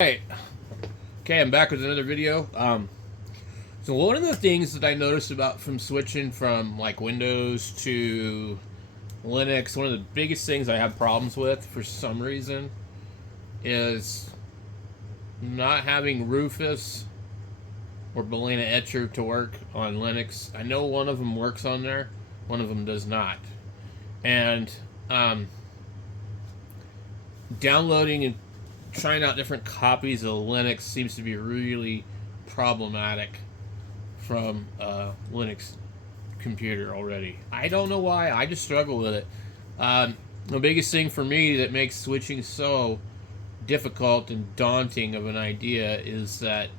Hey, okay, I'm back with another video. So one of the things that I noticed about from switching from like Windows to Linux, one of the biggest things I have problems with for some reason is not having Rufus or Balena Etcher to work on Linux. I know one of them works on there, one of them does not, and um, downloading and trying out different copies of Linux seems to be really problematic from a Linux computer already. I don't know why. I just struggle with it. The biggest thing for me that makes switching so difficult and daunting of an idea is that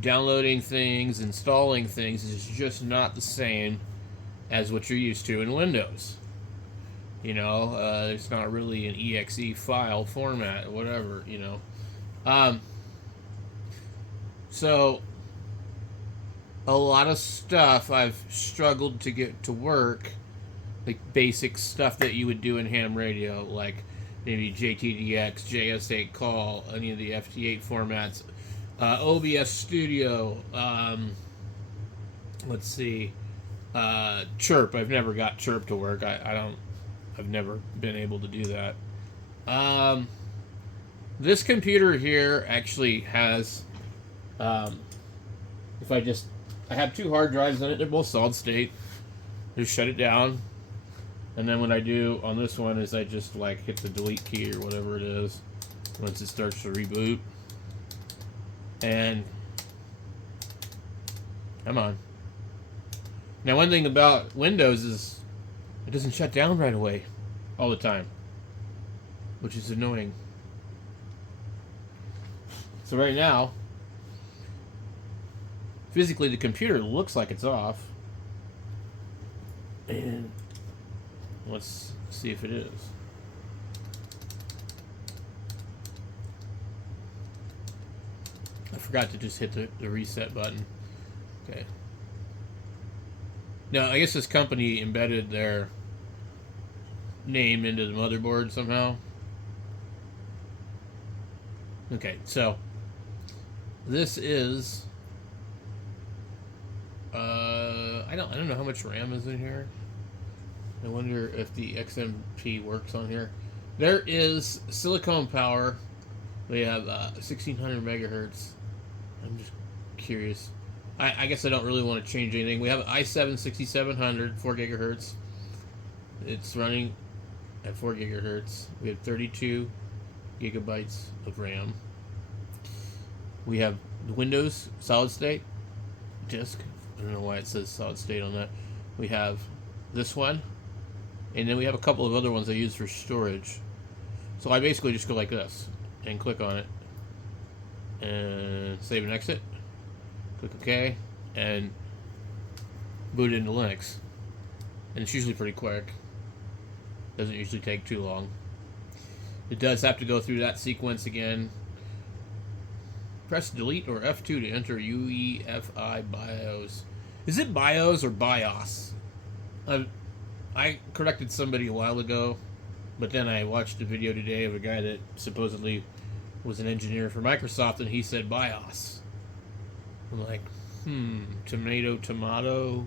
downloading things, installing things is just not the same as what you're used to in Windows. It's not really an exe file format or whatever. Um, so a lot of stuff I've struggled to get to work, like basic stuff that you would do in ham radio, like maybe JTDX, JS8 call, any of the FT8 formats, OBS Studio. Let's see, chirp. I've never got chirp to work. I don't. I've never been able to do that. Um, this computer here actually has. If I have two hard drives on it. They're both solid state. Just shut it down, and then what I do on this one is I just like hit the delete key or whatever it is once it starts to reboot. And come on. Now, one thing about Windows is it doesn't shut down right away all the time, which is annoying. So right now, physically the computer looks like it's off. And let's see if it is. I forgot to just hit the reset button. Okay. Now, I guess this company embedded their name into the motherboard somehow. Okay, so this is I don't know how much RAM is in here. I wonder if the XMP works on here. There is silicone power. We have 1600 megahertz. I'm just curious. I guess I don't really want to change anything. We have an i7 6700, 4 gigahertz. It's running at 4 gigahertz. We have 32 gigabytes of RAM. We have Windows solid state disk. I don't know why it says solid state on that. We have this one, and then we have a couple of other ones I use for storage. So I basically just go like this and click on it and save and exit. Click OK and boot it into Linux. And it's usually pretty quick. Doesn't usually take too long. It does have to go through that sequence again. Press delete or F2 to enter UEFI BIOS. Is it BIOS or BIOS? I corrected somebody a while ago, but then I watched a video today of a guy that supposedly was an engineer for Microsoft, and he said BIOS. I'm like, tomato.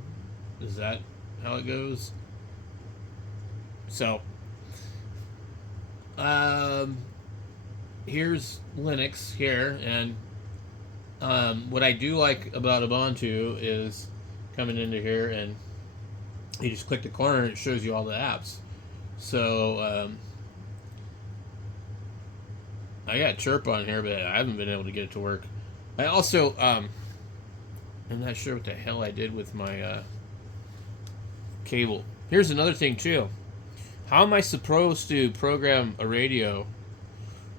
Is that how it goes? So, here's Linux here, and what I do like about Ubuntu is coming into here and you just click the corner and it shows you all the apps. So I got chirp on here, but I haven't been able to get it to work. I also I'm not sure what the hell I did with my cable. Here's another thing too. How am I supposed to program a radio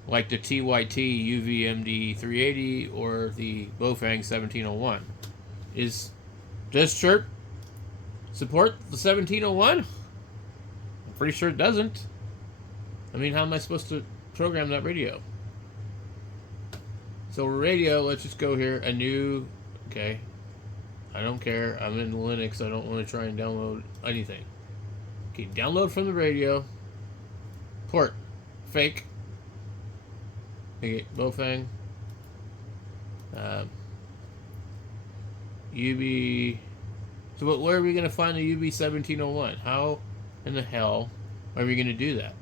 like the TYT UVMD 380 or the Bofang 1701? Does chirp support the 1701? I'm pretty sure it doesn't. I mean, how am I supposed to program that radio? So radio, let's just go here, a new, okay. I don't care, I'm in Linux, I don't want to try and download anything. Okay, download from the radio, port, fake, Okay, Bofang. UB. So, where are we going to find the UB1701? How in the hell are we going to do that?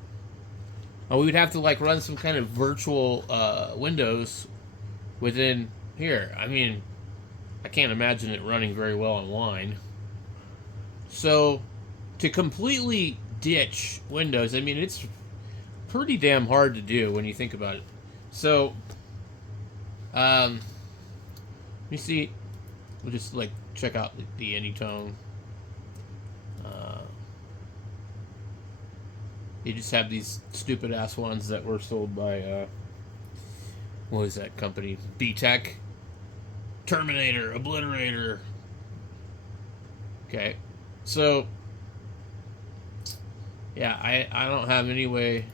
Oh, we would have to like run some kind of virtual Windows within here. I mean, I can't imagine it running very well online. So, to completely ditch Windows, I mean, it's pretty damn hard to do when you think about it. So, let me see. We'll just like check out the Anytone. You just have these stupid ass ones that were sold by what is that company? B-Tech, Terminator, Obliterator. Okay, so yeah, I don't have any way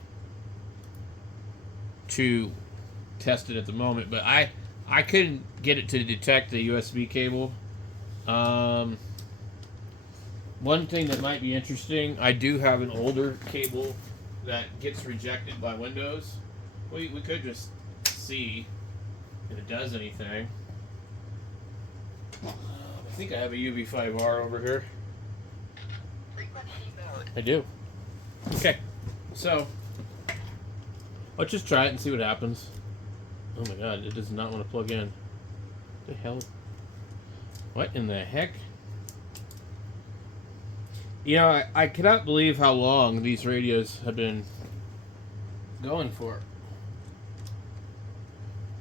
to test it at the moment, but I couldn't get it to detect the USB cable. One thing that might be interesting, I do have an older cable that gets rejected by Windows. We could just see if it does anything. I think I have a UV5R over here. I do. Okay, so let's just try it and see what happens. Oh my god, it does not want to plug in. What the hell? What in the heck? You know, I cannot believe how long these radios have been going for.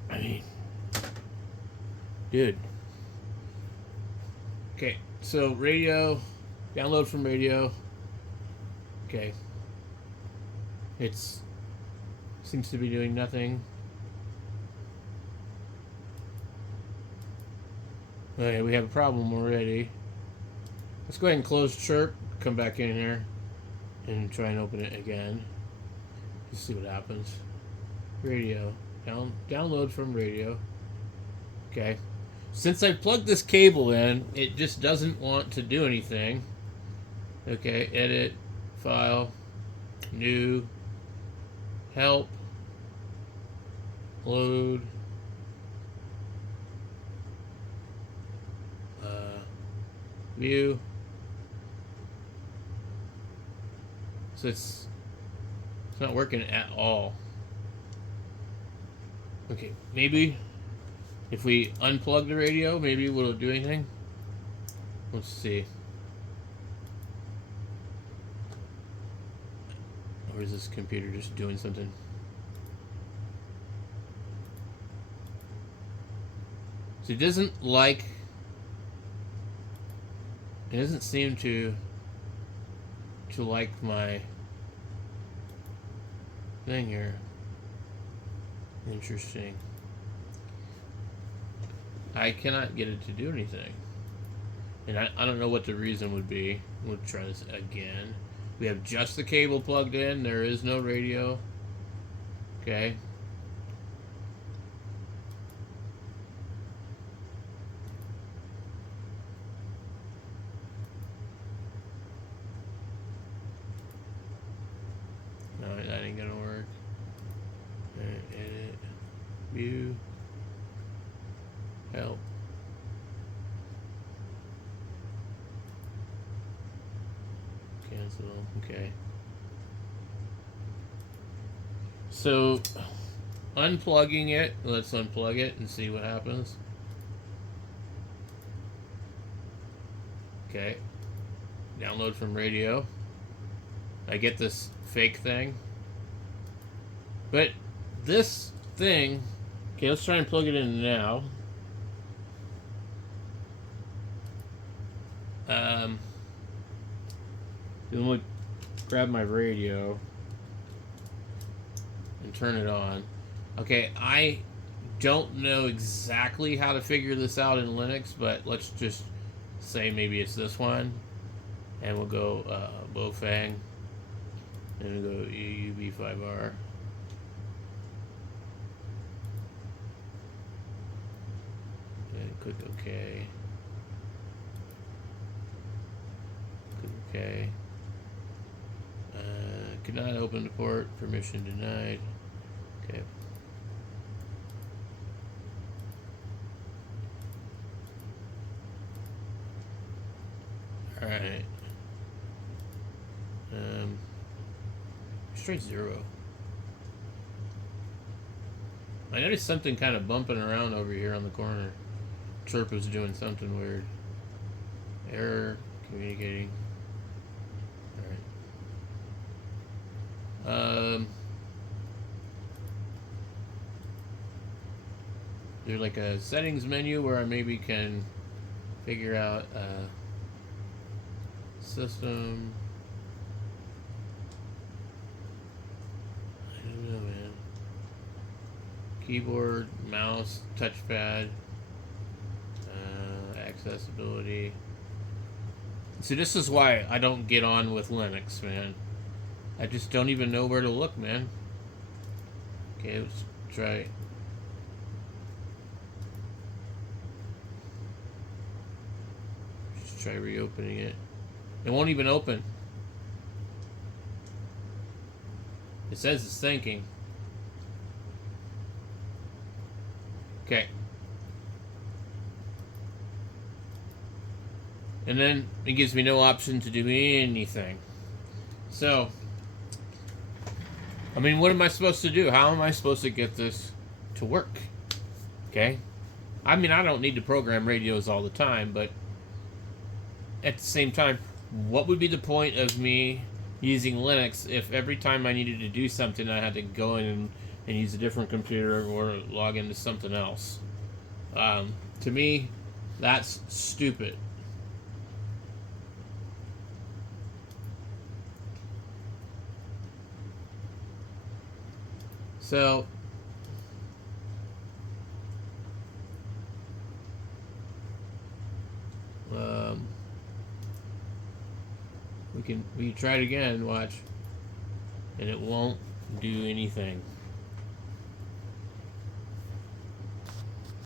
I mean, dude. Okay, so radio, download from radio. Okay. It's seems to be doing nothing. Okay, we have a problem already. Let's go ahead and close chirp, come back in here, and try and open it again. Just see what happens. Radio. Download from radio. Okay. Since I plugged this cable in, it just doesn't want to do anything. Okay, edit, file, new, help, load, view. So it's not working at all. Okay, maybe if we unplug the radio, maybe will it do anything? Let's see. Or is this computer just doing something? So it doesn't like. It doesn't seem to like my thing here. Interesting. I cannot get it to do anything. And I don't know what the reason would be. We'll try this again. We have just the cable plugged in. There is no radio. Okay. No, that ain't gonna work. Edit. View. Help. Cancel. Okay. So, unplugging it. Let's unplug it and see what happens. Okay. Download from radio. I get this fake thing. But this thing... Okay, let's try and plug it in now. Then we'll grab my radio and turn it on. Okay, I don't know exactly how to figure this out in Linux, but let's just say maybe it's this one. And we'll go Bofang. And we'll go UB5R. And click OK. Click OK. Could not open the port. Permission denied. Okay. Alright. Straight 0. I noticed something kind of bumping around over here on the corner. Chirp was doing something weird. Error, communicating. Alright. There's like a settings menu where I maybe can figure out system. I don't know, man. Keyboard, mouse, touchpad, accessibility. See, this is why I don't get on with Linux, man. I just don't even know where to look, man. Okay, let's try. Just try reopening it. It won't even open. It says it's thinking. Okay. And then it gives me no option to do anything. So, I mean, what am I supposed to do? How am I supposed to get this to work? Okay? I mean, I don't need to program radios all the time, but at the same time, what would be the point of me using Linux if every time I needed to do something I had to go in and use a different computer or log into something else? To me, that's stupid. So, we can try it again, watch, and it won't do anything.